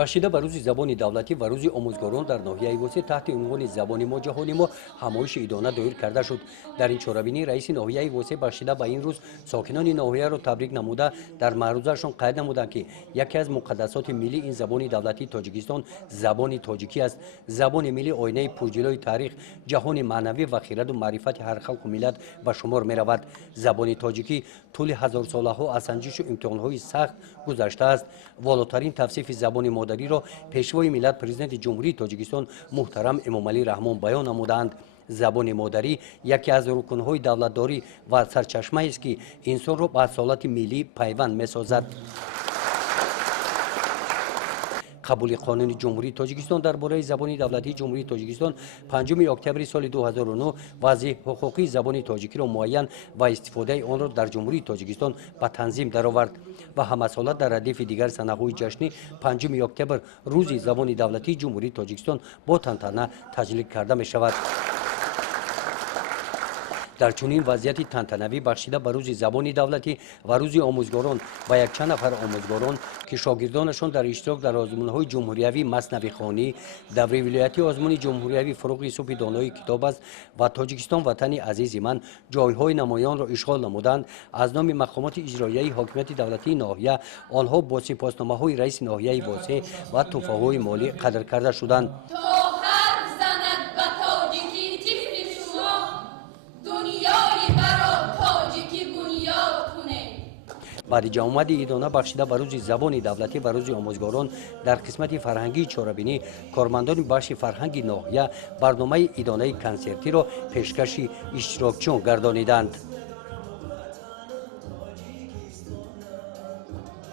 бахшида ба рӯзи забони давлатӣ ва рӯзи омӯзгорон дар ноҳияи восеъ таҳти унвони забони мо ҷаҳони мо ҳамоиши идона доир карда шуд. Дар ин чорабинӣ раиси ноҳияи восеъ бахшида ба ин рӯз сокинони ноҳияро табрик намуда дар маърузаашон қайд намуданд ки яке аз муқаддасоти миллӣ ин забони давлатии Тоҷикистон забони тоҷикӣ аст. Забони миллӣ оинаи пурҷилои таърих, ҷаҳони маънавӣ ва хираду маърифати ҳар халқу миллат ба шумор меравад. Забони тоҷикӣ тӯли ҳазорсолаҳо аз санҷишу имтиҳонҳои сахт гузаштааст. Волотарин тавсифи забони модариро пешвои миллат президенти ҷумҳурии Тоҷикистон муҳтарам Эмомалӣ Раҳмон баён намуданд. Забони модарӣ яке аз рукунҳои давлатдорӣ ва сарчашмаест ки инсонро ба асолати миллӣ пайванд месозад. қабули қонуни ҷумҳурии Тоҷикистон дар бораи забони давлатии ҷумҳурии Тоҷикистон 5 октябри соли 2009 вазъи ҳуқуқии забони тоҷикиро муайян ва истифодаи онро дар ҷумҳурии Тоҷикистон ба танзим даровард ва ҳамасола дар радифи дигар санаҳои ҷашнӣ 5 октябр рӯзи забони давлатии ҷумҳурии Тоҷикистон бо тантана таҷлил карда мешавад. дар чунин вазъияти тантанавӣ бахшида ба рӯзи забони давлатӣ ва рӯзи омӯзгорон ба якчанд нафар омӯзгорон ки шогирдонашон дар иштирок дар озмунҳои ҷумҳуриявӣ маснавихонӣ, даври вилоятӣ озмуни ҷумҳуриявӣ фуруғи субҳи донои китоб аст ва Тоҷикистон ватани азизи ман ҷойҳои намоёнро ишғол намуданд, аз номи мақомоти иҷроияи ҳокимияти давлатии ноҳия онҳо бо сипосномаҳои раиси ноҳияи восеъ ва тӯҳфаҳои молӣ қадр карда шуданд. баъди идона бахшида ба рӯзи забони давлатӣ ва рӯзи омӯзгорон дар қисмати фарҳангии чорабинӣ кормандони бахши фарҳанги ноҳия барномаи идонаи консертиро пешкаши иштирокчиён гардониданд.